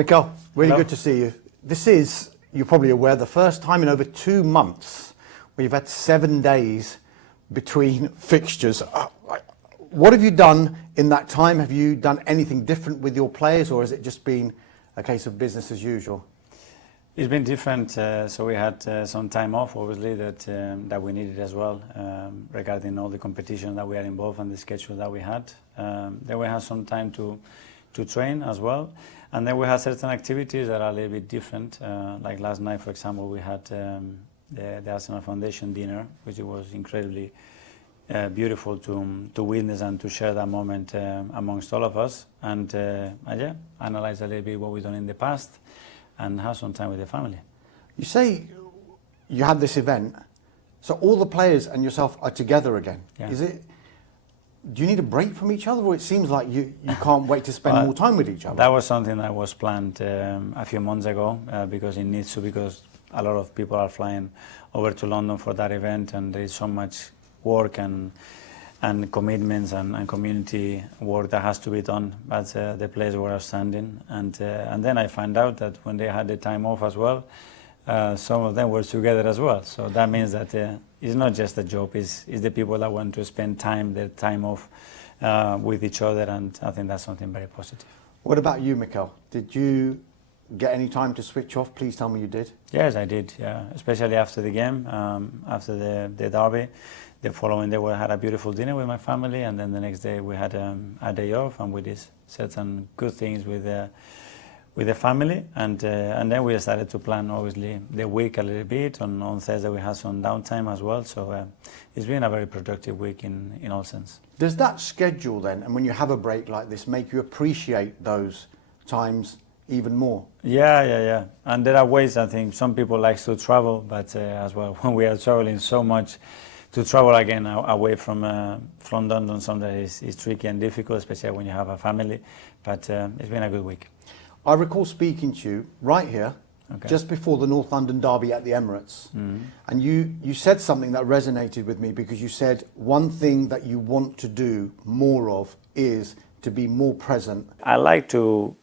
Mikel, really Hello. good to see you. This is, you're probably aware, the first time in over 2 months where you've had 7 days between fixtures. What have you done in that time? Have you done anything different with your players, or has it just been a case of business as usual? It's been different. So we had some time off, obviously, that we needed as well, regarding all the competition that we are involved and the schedule that we had. Then we had some time to train as well. And then we had certain activities that are a little bit different. Like last night, for example, we had the Arsenal Foundation dinner, which was incredibly beautiful to witness and to share that moment amongst all of us. And yeah, analyze a little bit what we've done in the past and have some time with the family. You say you had this event, so all the players and yourself are together again. Yeah. Do you need a break from each other, or it seems like you can't wait to spend more time with each other? That was something that was planned a few months ago because it needs to, because a lot of people are flying over to London for that event, and there is so much work and commitments and community work that has to be done. But the players were outstanding, and then I found out that when they had the time off as well, some of them were together as well. So that means that it's not just a job; it's the people that want to spend their time off with each other, and I think that's something very positive. What about you, Mikel? Did you get any time to switch off? Please tell me you did. Yes, I did. Yeah, especially after the game, after the derby. The following day, we had a beautiful dinner with my family, and then the next day we had a day off, and we did certain good things with the family, and then we started to plan, obviously, the week a little bit. On Thursday, we had some downtime as well, so it's been a very productive week in all sense. Does that schedule then, and when you have a break like this, make you appreciate those times even more? Yeah. And there are ways, I think, some people like to travel, but as well, when we are traveling so much, to travel again away from London sometimes is tricky and difficult, especially when you have a family. But it's been a good week. I recall speaking to you right here, just before the North London derby at the Emirates. And you said something that resonated with me, because you said one thing that you want to do more of is to be more present. I like to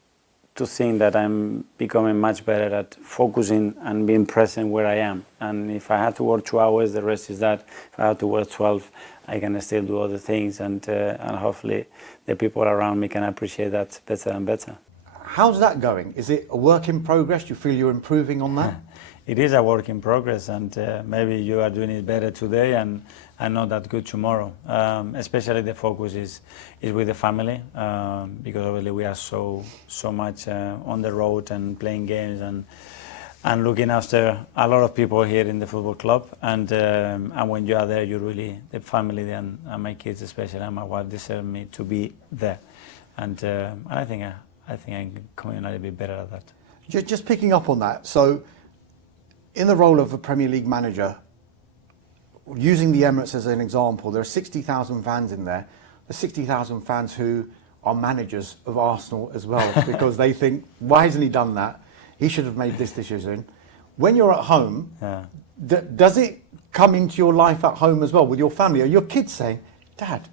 think that I'm becoming much better at focusing and being present where I am. And if I had to work 2 hours, the rest is that. If I had to work 12, I can still do other things, and hopefully the people around me can appreciate that better and better. How's that going? Is it a work in progress? Do you feel you're improving on that? It is a work in progress, and maybe you are doing it better today and not that good tomorrow. Especially the focus is with the family, because obviously we are so much on the road and playing games and looking after a lot of people here in the football club. And when you are there, you really, the family and my kids especially and my wife deserve me to be there. And I think I'm coming a little bit better at that. Just picking up on that, so in the role of a Premier League manager, using the Emirates as an example, there are 60,000 fans in there. There's 60,000 fans who are managers of Arsenal as well, because they think, why hasn't he done that? He should have made this decision. When you're at home, does it come into your life at home as well with your family? Are your kids saying, Dad,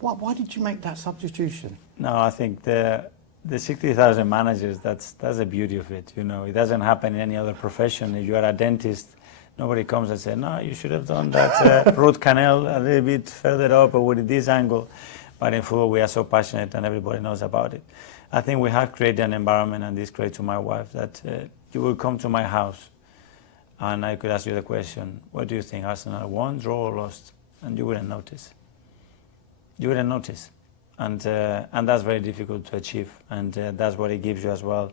why did you make that substitution? No, I think the 60,000 managers, that's the beauty of it. You know, it doesn't happen in any other profession. If you are a dentist, nobody comes and says, no, you should have done that root canal a little bit further up or with this angle. But in football, we are so passionate and everybody knows about it. I think we have created an environment, and this great to my wife, that you will come to my house and I could ask you the question, what do you think, Arsenal won, draw or lost? And you wouldn't notice. You wouldn't notice. And that's very difficult to achieve, and that's what it gives you as well,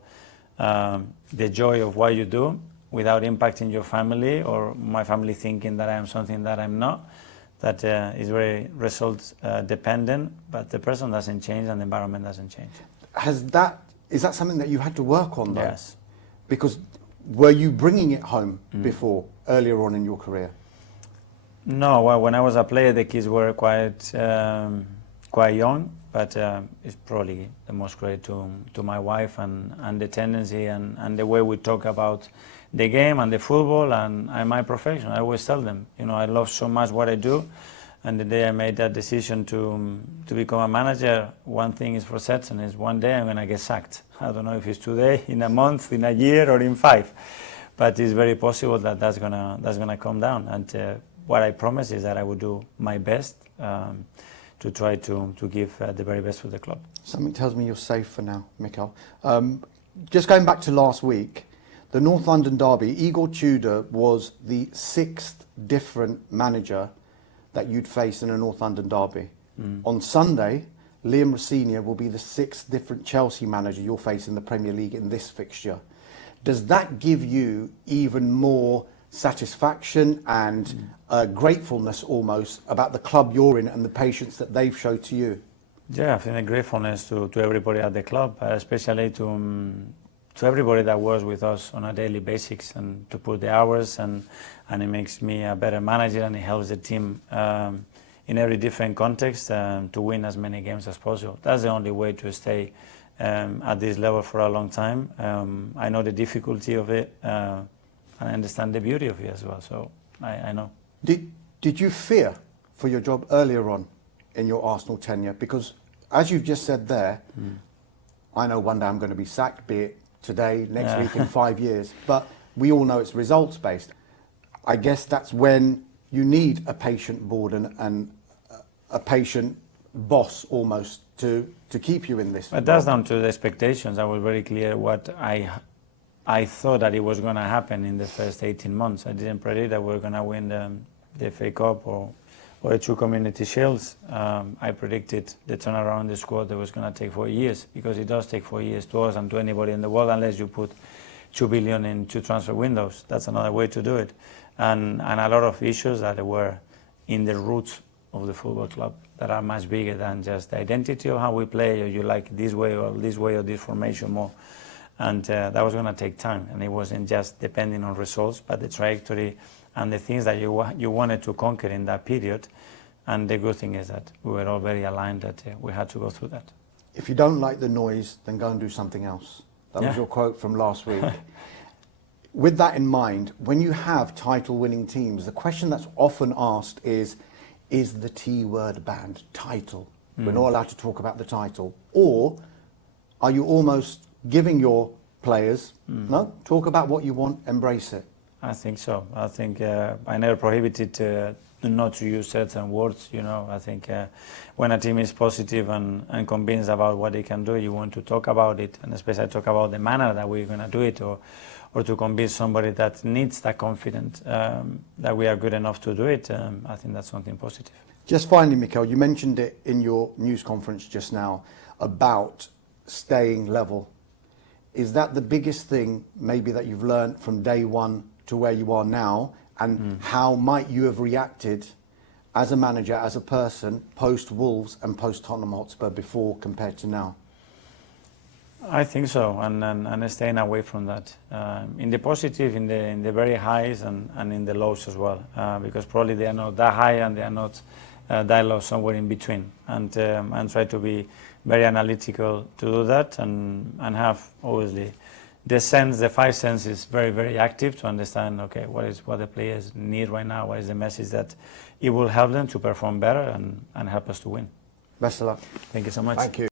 the joy of what you do without impacting your family or my family thinking that I am something that I'm not. That is very result dependent, but the person doesn't change and the environment doesn't change. Is that something that you had to work on though? Yes. Because were you bringing it home before, earlier on in your career? No, well, when I was a player, the kids were quite young, but it's probably the most credit to my wife and the tendency and the way we talk about the game and the football and my profession. I always tell them, you know, I love so much what I do, And the day I made that decision to become a manager, one thing is for certain, is one day I'm going to get sacked. I don't know if it's today, in a month, in a year, or in 5. But it's very possible that that's gonna come down. And what I promise is that I will do my best to try to give the very best for the club. Something tells me you're safe for now, Mikel. Just going back to last week, the North London derby, Igor Tudor was the 6th different manager that you'd face in a North London derby. On Sunday, Liam Rosenior will be the 6th different Chelsea manager you'll face in the Premier League in this fixture. Does that give you even more satisfaction and gratefulness almost about the club you're in and the patience that they've showed to you? Yeah, I think the gratefulness to everybody at the club, especially to everybody that works with us on a daily basis, and to put the hours, and it makes me a better manager, and it helps the team in every different context to win as many games as possible. That's the only way to stay at this level for a long time. I know the difficulty of it, and I understand the beauty of it as well, so I know. Did you fear for your job earlier on in your Arsenal tenure? Because as you've just said there, I know one day I'm going to be sacked, be it today, next week, in 5 years, but we all know it's results based. I guess that's when you need a patient board and a patient boss almost to keep you in this. But that's down to the expectations. I was very clear what I thought that it was going to happen in the first 18 months. I didn't predict that we were going to win the FA Cup or the 2 Community Shields. I predicted the turnaround in the squad that was going to take 4 years, because it does take 4 years to us and to anybody in the world, unless you put 2 billion in 2 transfer windows. That's another way to do it. And a lot of issues that were in the roots of the football club that are much bigger than just the identity of how we play, or you like this way or this formation more. And that was going to take time, and it wasn't just depending on results, but the trajectory and the things that you wanted to conquer in that period. And the good thing is that we were all very aligned that we had to go through that. If you don't like the noise, then go and do something else. That was your quote from last week. With that in mind, when you have title-winning teams, the question that's often asked is the T word banned? Title. We're not allowed to talk about the title. Or are you almost giving your players, no, talk about what you want, embrace it? I think so. I think I never prohibited not to use certain words. You know, I think when a team is positive and convinced about what they can do, you want to talk about it, and especially talk about the manner that we're going to do it, or to convince somebody that needs that confidence that we are good enough to do it. I think that's something positive. Just finally, Mikel, you mentioned it in your news conference just now about staying level. Is that the biggest thing maybe that you've learned from day one to where you are now, and how might you have reacted as a manager, as a person, post Wolves and post Tottenham Hotspur before compared to now? I think so, and staying away from that. In the positive, in the very highs, and in the lows as well, because probably they are not that high and they are not that low, somewhere in between. And try to be very analytical to do that, and have obviously the 5 senses very, very active to understand, okay, what the players need right now, what is the message that it will help them to perform better and help us to win. Best of luck. Thank you so much. Thank you.